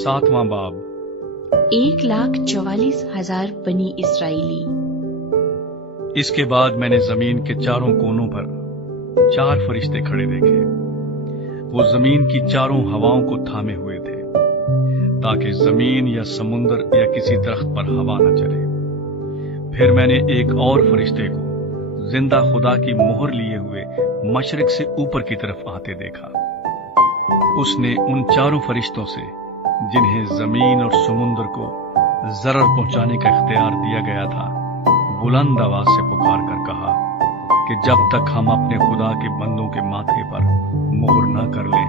7वां बाब। 1,44,000 बनी इसराइली। इसके बाद मैंने जमीन के चारों कोनों पर 4 फरिश्ते खड़े देखे। वो जमीन की चारों हवाओं को थामे हुए थे, ताकि जमीन या समुंदर या किसी दरख्त पर हवा न चले। फिर मैंने एक और फरिश्ते को जिंदा खुदा की मोहर लिए हुए मशरिक से ऊपर की तरफ आते देखा। उसने उन चारों फरिश्तों से, जिन्हें जमीन और समुंदर को जरर पहुंचाने का इख्तियार दिया गया था, बुलंद आवाज से पुकार कर कहा कि जब तक हम अपने खुदा के बंदों के माथे पर मोहर न कर लें,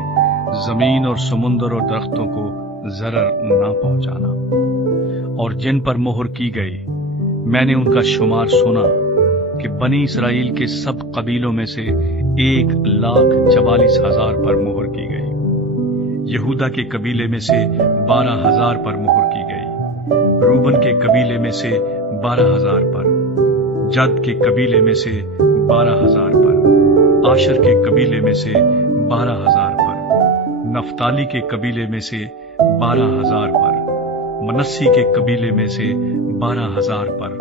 जमीन और समुंदर और दरख्तों को जरर न पहुंचाना। और जिन पर मोहर की गई, मैंने उनका शुमार सुना कि बनी इसराइल के सब कबीलों में से 1,44,000 पर मोहर की गई। यहूदा के कबीले में से 12,000 पर मोहर की गई, रूबन के कबीले में से 12,000 पर, जद के कबीले में से 12,000 पर, आशर के कबीले में से 12,000 पर, नफ्ताली के कबीले में से 12,000 पर, मनस्सी के कबीले में से 12,000 पर,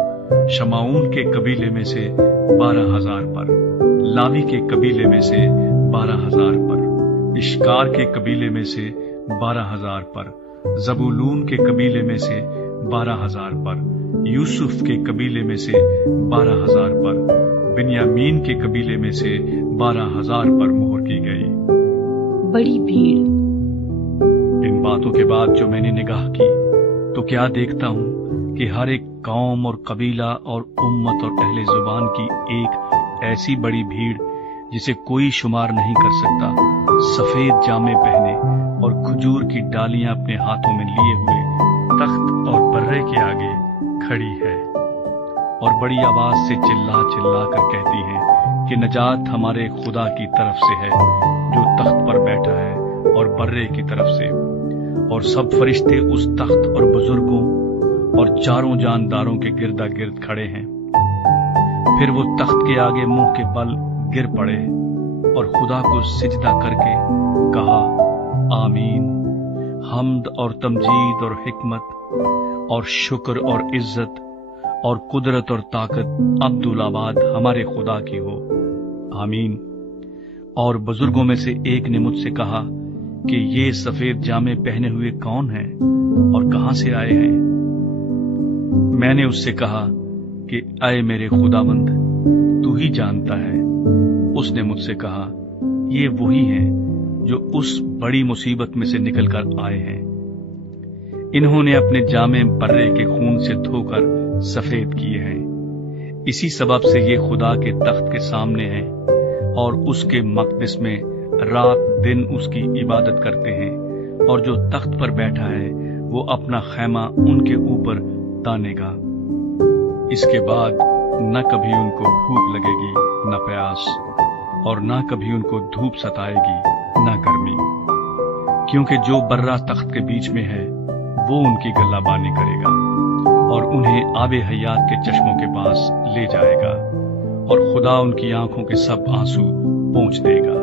शमाऊन के कबीले में से 12,000 पर, लावी के कबीले में से 12,000 पर, इश्कार के कबीले में से 12,000 पर, जबूलून के कबीले में से 12,000 पर, यूसुफ के कबीले में से 12,000 पर, बिन्यामीन के कबीले में से 12,000 पर मोहर की गई। बड़ी भीड़। इन बातों के बाद जो मैंने निगाह की, तो क्या देखता हूं कि हर एक कौम और कबीला और उम्मत और अहले जुबान की एक ऐसी बड़ी भीड़ जिसे कोई शुमार नहीं कर सकता, सफेद जामे पहने और खजूर की डालियां अपने हाथों में लिए हुए तख्त और बर्रे के आगे खड़ी है, और बड़ी आवाज से चिल्ला चिल्ला कर कहती है कि नजात हमारे खुदा की तरफ से है, जो तख्त पर बैठा है, और बर्रे की तरफ से। और सब फरिश्ते उस तख्त और बुजुर्गों और चारों जानदारों के गिरदा गिर्द खड़े हैं। फिर वो तख्त के आगे मुंह के बल गिर पड़े और खुदा को सिजदा करके कहा, आमीन। हम्द और तमजीद और हिकमत और शुक्र और इज्जत और कुदरत और ताकत अब्दुल-आबाद हमारे खुदा की हो, आमीन। और बुजुर्गों में से एक ने मुझसे कहा कि ये सफेद जामे पहने हुए कौन हैं और कहां से आए हैं? मैंने उससे कहा कि ऐ मेरे खुदावंद, तू ही जानता है। उसने मुझसे कहा, ये वही हैं जो उस बड़ी मुसीबत में से निकलकर आए हैं। इन्होंने अपने जामे बर्रे के खून से धोकर सफेद किए हैं। इसी सबब से ये खुदा के तख्त के सामने हैं और उसके मक़दिस में रात दिन उसकी इबादत करते हैं, और जो तख्त पर बैठा है वो अपना खैमा उनके ऊपर तानेगा। इसके बाद न कभी उनको भूख लगेगी न प्यास, और न कभी उनको धूप सताएगी न गर्मी, क्योंकि जो बर्रा तख्त के बीच में है वो उनकी गल्लाबानी करेगा और उन्हें आबे हयात के चश्मों के पास ले जाएगा, और खुदा उनकी आंखों के सब आंसू पोंछ देगा।